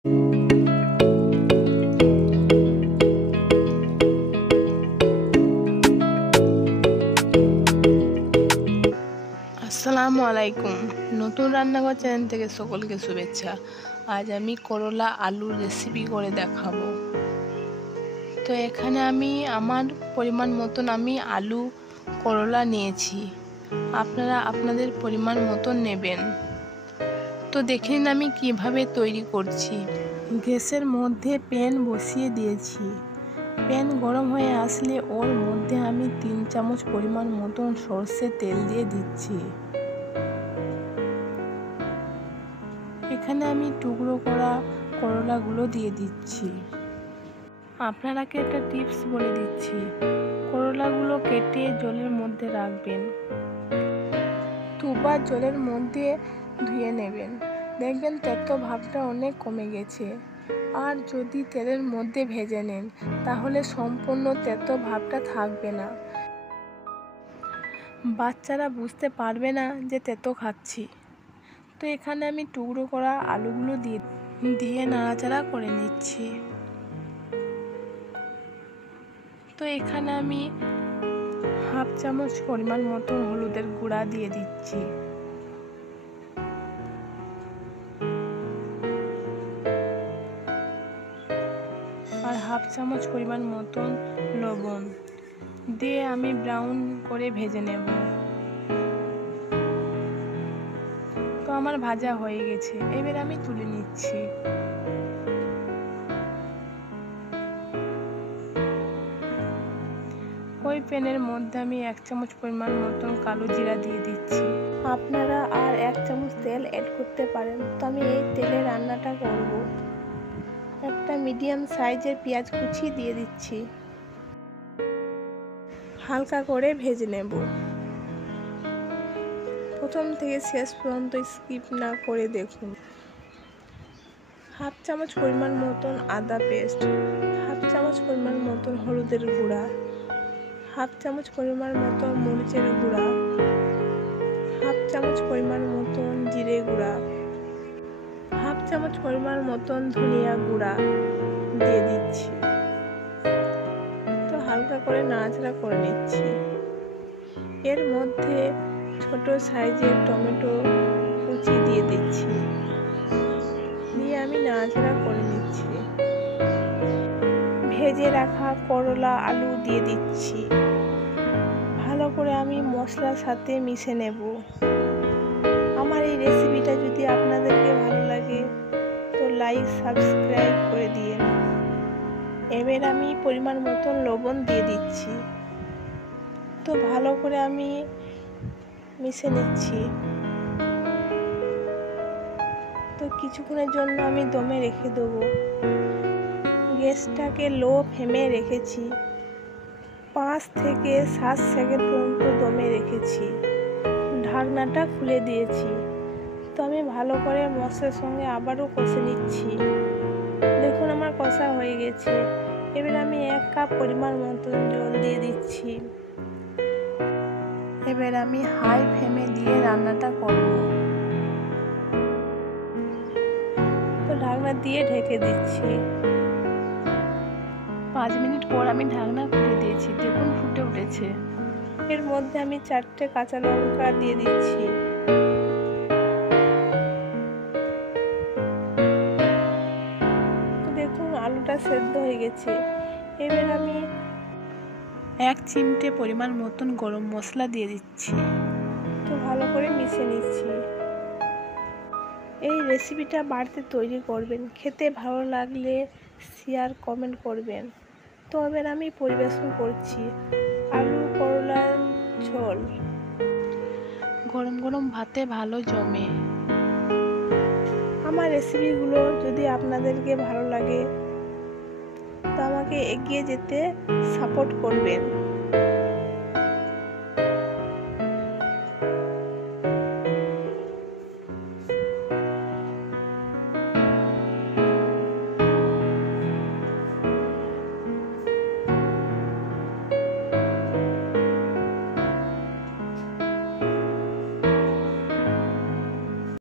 আসসালামু আলাইকুম। নতুন রান্নাঘর চ্যানেল থেকে সকলকে শুভেচ্ছা। আজ আমি করলা আলুর রেসিপি করে দেখাবো। তো এখানে আমি আমার পরিমাণ মতন আমি আলু করলা নিয়েছি, আপনারা আপনাদের পরিমাণ মতন নেবেন। তো দেখে নিন আমি কিভাবে তৈরি করছি। গ্যাসের মধ্যে প্যান বসিয়ে দিয়েছি। প্যান গরম হয়ে আসলে ওর মধ্যে আমি 3 চামচ পরিমাণ মতন সরষের তেল দিয়ে দিচ্ছি। এখানে আমি টুকরো করা করলাগুলো দিয়ে দিচ্ছি। আপনারাকে একটা টিপস বলে দিচ্ছি, করলাগুলো কেটে জলের মধ্যে রাখবেন, দুবার জলের মধ্যে ধুয়ে নেবেন, দেখবেন তেতো ভাবটা অনেক কমে গেছে। আর যদি তেলের মধ্যে ভেজে নেন তাহলে সম্পূর্ণ তেতো ভাবটা থাকবে না, বাচ্চারা বুঝতে পারবে না যে তেতো খাচ্ছি। তো এখানে আমি টুকরো করা আলুগুলো দিয়ে নাড়াচাড়া করে নিচ্ছি। তো এখানে আমি হাফ চামচ পরিমাণ মতো হলুদের গুঁড়া দিয়ে দিচ্ছি। আর হাফ চামচ পরিমাণ মতন লবণ দিয়ে আমি ব্রাউন করে ভেজে নেব। তো আমার ভাজা হয়ে গেছে, এবার আমি তুলে নিচ্ছি। ওই প্যানের মধ্যে আমি 1 চামচ পরিমাণ মতন কালো জিরা দিয়ে দিচ্ছি। আপনারা আর 1 চামচ তেল অ্যাড করতে পারেন। তো আমি এই তেলে রান্নাটা করব। একটা মিডিয়াম সাইজের পেঁয়াজ কুচি দিয়ে দিচ্ছি, হালকা করে ভেজে নেব। প্রথম থেকে শেষ পর্যন্ত স্কিপ না করে দেখুন। হাফ চামচ পরিমাণ মতন আদা পেস্ট, হাফ চামচ পরিমাণ মতন হলুদের গুঁড়া, হাফ চামচ পরিমাণ মতন মরিচের গুঁড়া, হাফ চামচ পরিমাণ মতন জিরে গুঁড়া, হাফ চামচ পরিমাণ মতন ধনিয়া গুঁড়া দিয়ে দিচ্ছি। তো হালকা করে নাড়াচাড়া করে নিচ্ছি। এর মধ্যে ছোট সাইজের টমেটো কুচি দিয়ে দিচ্ছি, দিয়ে আমি নাড়াচাড়া করে নিচ্ছি। ভেজে রাখা করলা আলু দিয়ে দিচ্ছি, ভালো করে আমি মশলার সাথে মিশে নেব। আমার এই রেসিপিটা যদি আপনাদেরকে ভালো লাগে তো লাইক সাবস্ক্রাইব করে দিন। এবার আমি পরিমাণ মতন লবণ দিয়ে দিচ্ছি। তো ভালো করে আমি মিশে নিচ্ছি। তো কিছুক্ষণের জন্য আমি দমে রেখে দেবো। গ্যাসটাকে লো ফ্লেমে রেখেছি, 5 থেকে 7 সেকেন্ড পর্যন্ত দমে রেখেছি। ঢাকনাটা খুলে দিয়েছি। তো আমি ভালো করে মশলার সঙ্গে আবারও কষে নিচ্ছি। দেখুন আমার কষা হয়ে গেছে। এবার আমি 1 কাপ পরিমাণ মতন জল দিয়ে দিচ্ছি। এবার আমি হাই ফ্লেমে দিয়ে রান্নাটা করব। তো ঢাকনা দিয়ে ঢেকে দিচ্ছি। 5 মিনিট পর আমি ঢাকনা খুলে দিয়েছি, দেখুন ফুটে উঠেছে। এর মধ্যে আমি 4টে কাঁচা লঙ্কা দিয়ে দিচ্ছি। তো দেখুন আলুটা সেদ্ধ হয়ে গেছে। এবার আমি 1 চিমটে পরিমাণ মতন গরম মশলা দিয়ে দিচ্ছি। তো ভালো করে মিশিয়ে নিচ্ছি। এই রেসিপিটা বাড়িতে তৈরি করবেন, খেতে ভালো লাগলে শেয়ার কমেন্ট করবেন। তো এবার আমি পরিবেশন করছি আলু করলার ঝোল, গরম গরম ভাতে ভালো জমে। আমার রেসিপিগুলো যদি আপনাদেরকে ভালো লাগে তো আমাকে এগিয়ে যেতে সাপোর্ট করবেন।